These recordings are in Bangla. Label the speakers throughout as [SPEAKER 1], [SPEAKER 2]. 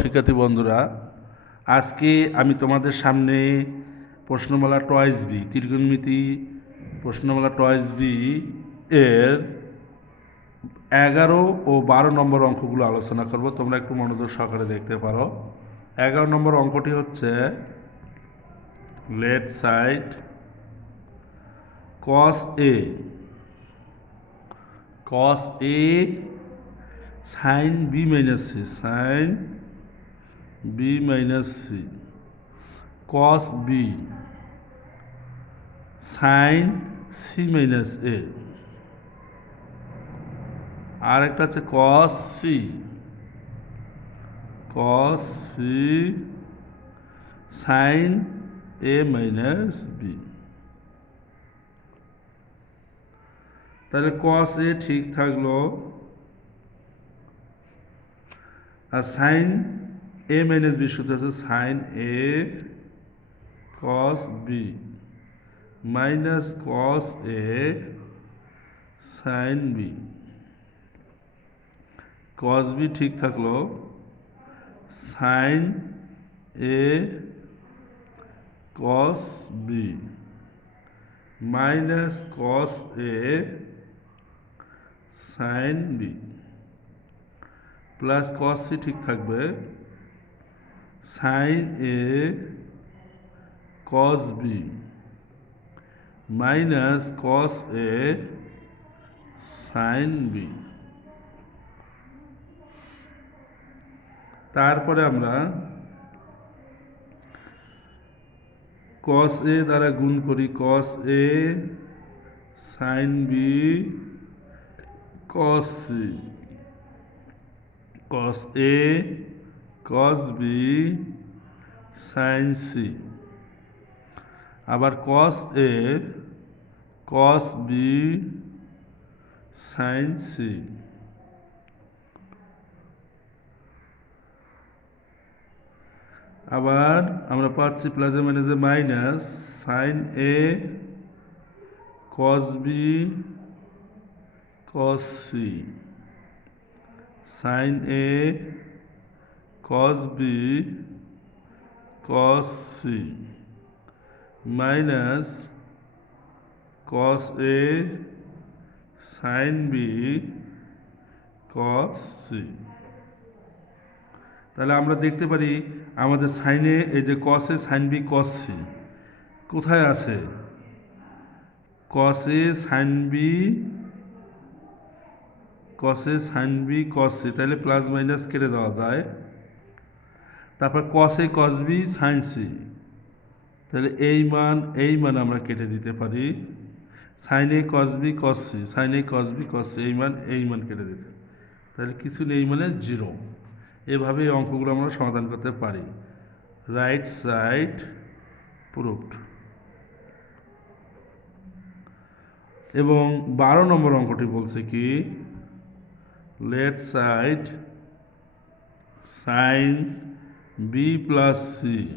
[SPEAKER 1] শিক্ষার্থী বন্ধুরা, আজকে আমি তোমাদের সামনে প্রশ্নমালা টয়েস বি ত্রিকোণমিতি প্রশ্নমালা টয়েস বি এর এগারো ও বারো নম্বর অঙ্কগুলো আলোচনা করব। তোমরা একটু মনোযোগ সহকারে দেখতে পারো। এগারো নম্বর অঙ্কটি হচ্ছে left side cos A cos A sine B minus C sine B minus C cos B sine C minus A আর একটা হচ্ছে cos C cos C sine A minus B তাহলে কস এ ঠিক থাকল। আর সাইন এ মাইনাস বি সূত্র আছে sine A cos B minus cos A sine B cos B ঠিক থাকল sine A cos B minus cos A sine B plus cos C ঠিক থাকবে। Sine A cos B minus cos A sine B তারপরে আমরা কস এ দ্বারা গুণ করি। Cos A sine B cos C cos A, cos B, sin C আবার cos A, cos B, sin C আবার আমরা পাচ্ছি প্লাসে মাইনাসে minus sine A cos B, cos C sine A cos B cos C minus cos A sine B cos C তাহলে আমরা দেখতে পারি আমাদের সাইনে এই যে কসে সাইন বি কস সি কোথায় আছে? কসে সাইন বি কসে সাইন বি কস তাহলে প্লাস মাইনাস কেটে দেওয়া যায়। তারপর কসে কস বি সাইন সি তাহলে এই মান এই মান আমরা কেটে দিতে পারি। Sine A cos B cos C sine cos B cos C এই মান এই মান কেটে দিতে। তাহলে কিছু নেই মানে জিরো এভাবে এই অঙ্কগুলো আমরা সমাধান করতে পারি। রাইট সাইড প্রুফড এবং বারো নম্বর অঙ্কটি বলছে কি left side sin b plus c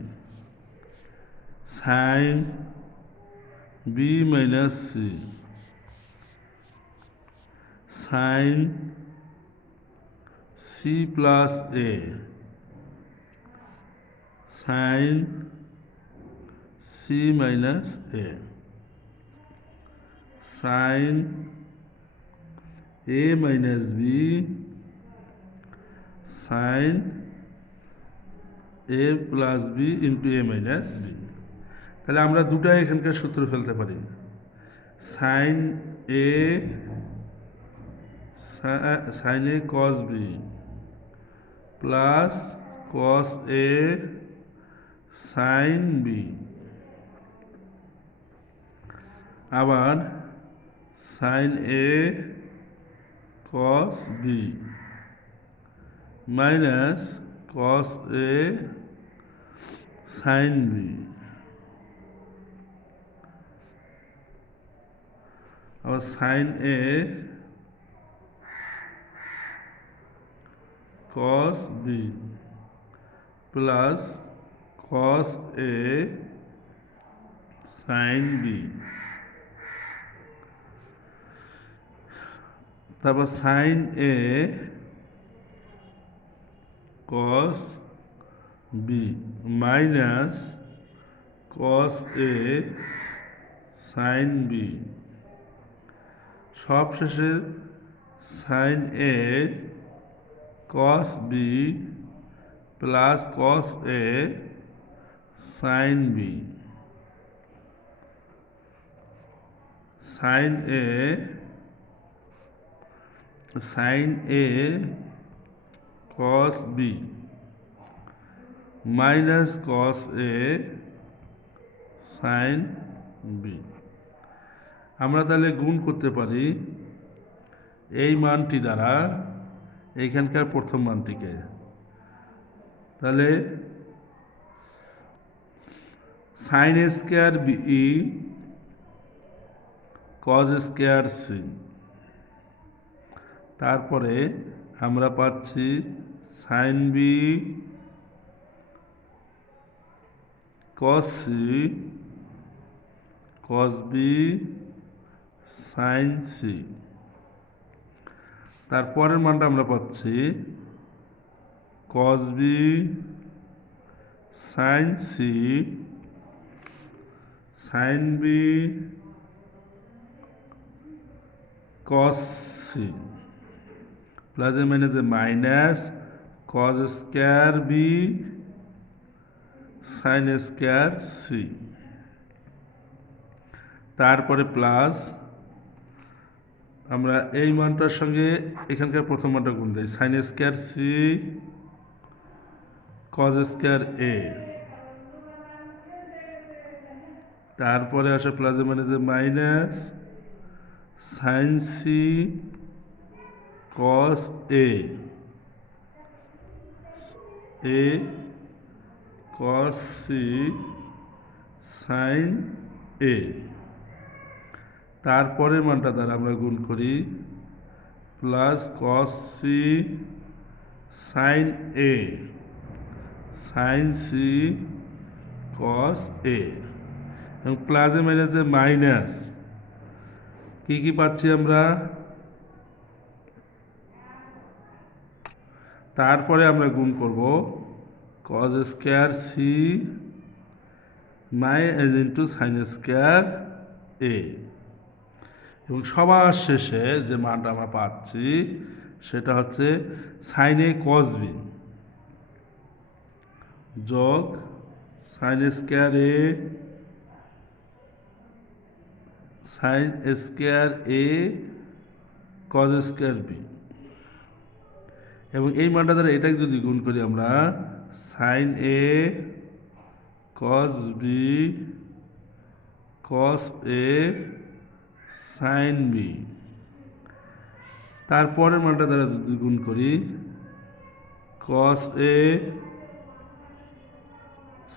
[SPEAKER 1] sin b minus c sin c plus a sin c minus a sin a minus b sin a plus b into a minus b তাহলে আমরা দুটাই এখানকার সূত্র ফেলতে পারি। Sine A sine A cos B plus cos A sine B আবার sine A cos b minus cos a sin b. Our sin a cos b plus cos a sin b. তারপর sine A cos B minus cos A sine B সব শেষে sine A cos B plus cos A sine B sine A sine A cos B. Minus cos A sine B. আমরা তাহলে গুণ করতে পারি এই মানটি দ্বারা এইখানকার প্রথম মানটিকে। তাহলে sine square B cos square C. তারপরে আমরা পাচ্ছি sine B cos C cos B sine C তারপরের মানটা আমরা পাচ্ছি cos B sine C sine B cos C plus minus minus cos square B sine square C তারপরে প্লাস আমরা এই মানটার সঙ্গে এখানকার প্রথম মানটা গুণ দিই। Sine square C cos square A তারপরে আসে plus A minus minus sine C cos A A cos C sine A তারপরের মানটা দ্বারা আমরা গুণ করি plus cos C sine A sine C cos A এবং প্লাসে মাইনাসে মাইনাস কি কি পাচ্ছি আমরা? তারপরে আমরা গুণ করব cos square C my age into sine square A এবং সবার শেষে যে মানটা আমরা পাচ্ছি, সেটা হচ্ছে সাইন এ কজ বি যোগ sine square A sine square A cos square B এবং এই মানটা দ্বারা এটাকে যদি গুণ করি আমরা sine A cos B cos A sine B তারপরের মানটা দ্বারা যদি গুণ করি কস এ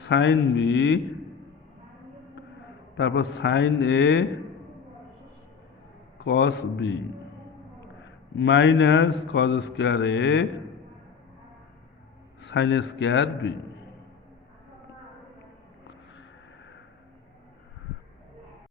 [SPEAKER 1] সাইন বি তারপর sine A cos B minus cos square A sine square B